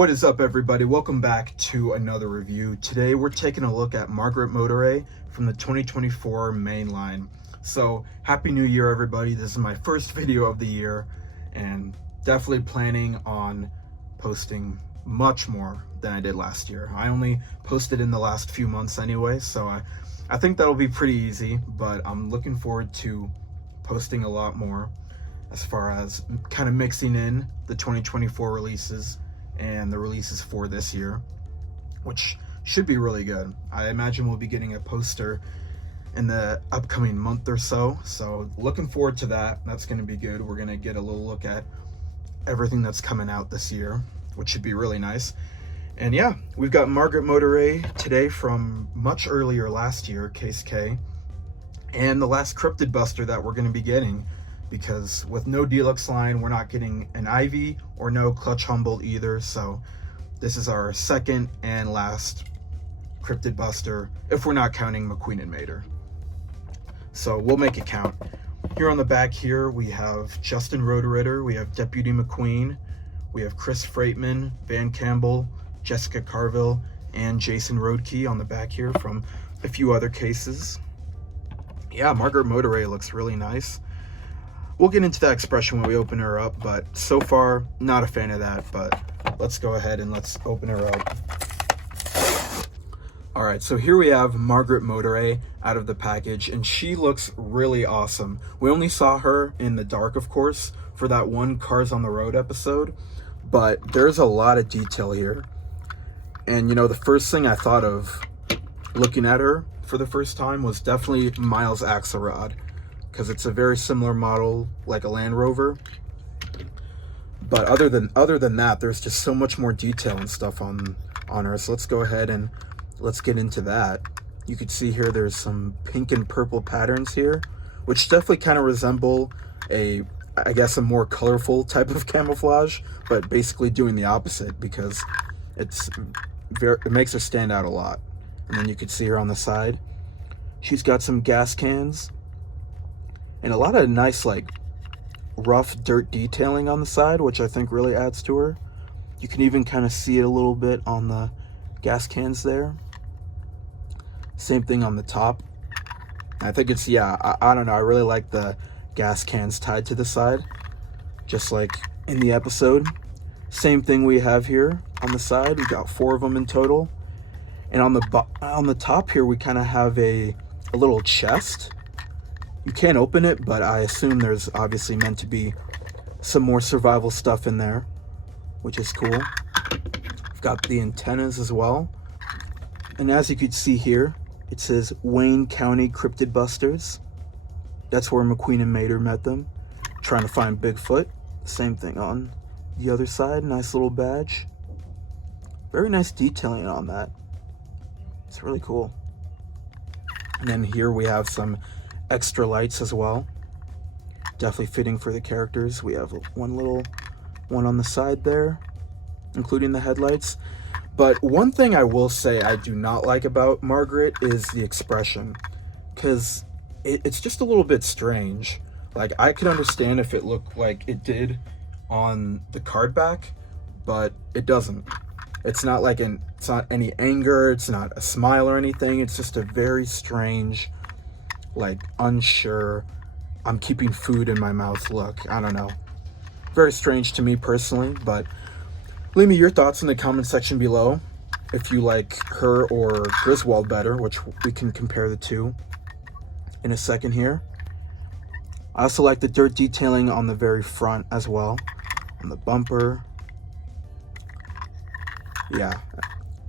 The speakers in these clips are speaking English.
What is up, everybody? Welcome back to another review. Today we're taking a look at Margaret Motorray from the 2024 main line. So happy new year, everybody. This is my first video of the year and definitely planning on posting much more than I did last year. I only posted in the last few months anyway, so I think that'll be pretty easy, but I'm looking forward to posting a lot more as far as kind of mixing in the 2024 releases and the releases for this year, which should be really good. I imagine we'll be getting a poster in the upcoming month or so, so looking forward to that. That's going to be good. We're going to get a little look at everything that's coming out this year, which should be really nice. And yeah, we've got Margaret Motorray today from much earlier last year, Case K, and the last Cryptid Buster that we're going to be getting, because with no deluxe line, we're not getting an Ivy or no Clutch Humboldt either. So this is our second and last Cryptid Buster, if we're not counting McQueen and Mater. So we'll make it count. Here on the back here, we have Justin Rotoritter, we have Deputy McQueen, we have Chris Freightman, Van Campbell, Jessica Carville, and Jason Roadkey on the back here from a few other cases. Yeah, Margaret Motorray looks really nice. We'll get into that expression when we open her up, but so far, not a fan of that, but let's go ahead and let's open her up. All right, so here we have Margaret Motorray out of the package, and she looks really awesome. We only saw her in the dark, of course, for that one Cars on the Road episode, but there's a lot of detail here. And you know, the first thing I thought of looking at her for the first time was definitely Miles' Axelrod, because it's a very similar model, like a Land Rover. But other than that, there's just so much more detail and stuff on her. So let's go ahead and let's get into that. You can see here there's some pink and purple patterns here, which definitely kind of resemble I guess a more colorful type of camouflage, but basically doing the opposite, because it makes her stand out a lot. And then you can see her on the side. She's got some gas cans and a lot of nice, like, rough dirt detailing on the side, which I think really adds to her. You can even kind of see it a little bit on the gas cans there. Same thing on the top. I think it's, yeah, I don't know, I really like the gas cans tied to the side, just like in the episode. Same thing we have here on the side. We got 4 of them in total. And on the top here, we kind of have a little chest. You can't open it, but I assume there's obviously meant to be some more survival stuff in there, which is cool. We've got the antennas as well. And as you can see here, it says Wayne County Cryptid Busters. That's where McQueen and Mater met them, trying to find Bigfoot. Same thing on the other side, nice little badge. Very nice detailing on that. It's really cool. And then here we have some extra lights as well, definitely fitting for the characters. We have one little one on the side there, including the headlights. But one thing I will say I do not like about Margaret is the expression, because it's just a little bit strange. Like, I could understand if it looked like it did on the card back, but it doesn't. It's not like it's not any anger, it's not a smile or anything. It's just a very strange, like, unsure, I'm keeping food in my mouth look. I don't know. Very strange to me personally, but leave me your thoughts in the comment section below if you like her or Griswold better, which we can compare the two in a second here. I also like the dirt detailing on the very front as well, on the bumper. Yeah,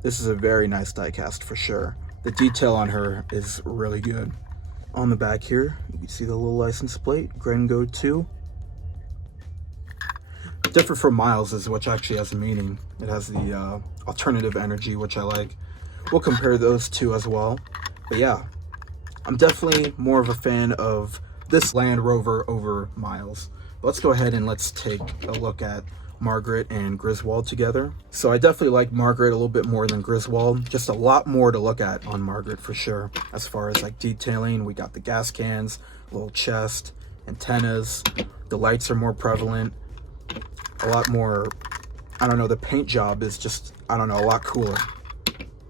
this is a very nice diecast for sure. The detail on her is really good. On the back here, you can see the little license plate, Grengo 2. Different from Miles', which actually has a meaning. It has the alternative energy, which I like. We'll compare those two as well. But yeah, I'm definitely more of a fan of this Land Rover over Miles. But let's go ahead and let's take a look at Margaret and Griswold together. So I definitely like Margaret a little bit more than Griswold. Just a lot more to look at on Margaret for sure. As far as like detailing, we got the gas cans, little chest, antennas. The lights are more prevalent. A lot more I don't know, the paint job is just, I don't know, a lot cooler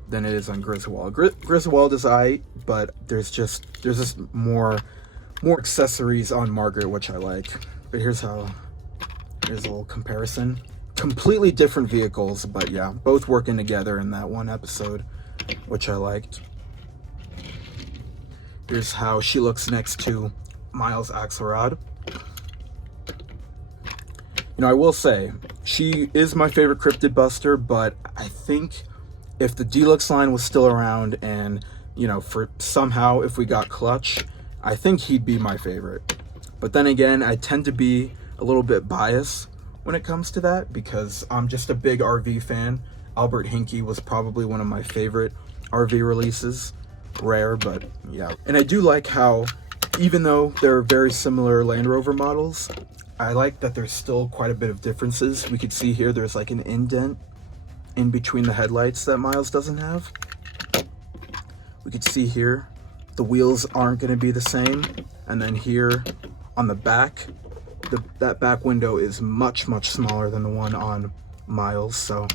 than it is on Griswold. Griswold is aight, but there's just more accessories on Margaret, which I like. But here's a little comparison. Completely different vehicles, but yeah, both working together in that one episode, which I liked. Here's how she looks next to Miles' Axelrod. You know, I will say, she is my favorite Cryptid Buster, but I think if the Deluxe line was still around and, you know, if we got Clutch, I think he'd be my favorite. But then again, I tend to be a little bit biased when it comes to that because I'm just a big RV fan. Albert Hinkey was probably one of my favorite RV releases. Rare, but yeah. And I do like how, even though they're very similar Land Rover models, I like that there's still quite a bit of differences. We could see here there's like an indent in between the headlights that Miles doesn't have. We could see here the wheels aren't going to be the same. And then here on the back, that back window is much smaller than the one on Miles. So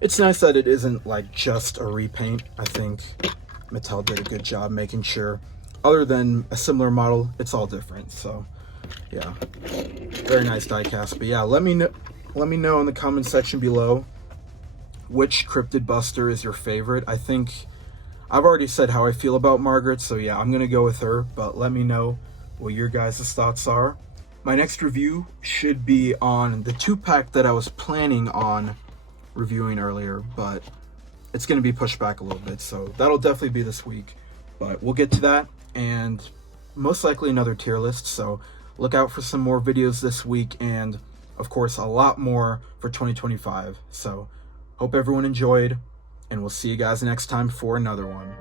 it's nice that it isn't like just a repaint. I think Mattel did a good job making sure, other than a similar model, it's all different. So yeah, very nice diecast. But yeah, let me know in the comment section below which Cryptid Buster is your favorite. I think I've already said how I feel about Margaret, so yeah, I'm gonna go with her, but let me know what your guys' thoughts are. My next review should be on the 2-pack that I was planning on reviewing earlier, but it's going to be pushed back a little bit, so that'll definitely be this week. But we'll get to that, and most likely another tier list, so look out for some more videos this week, and of course a lot more for 2025. So hope everyone enjoyed, and we'll see you guys next time for another one.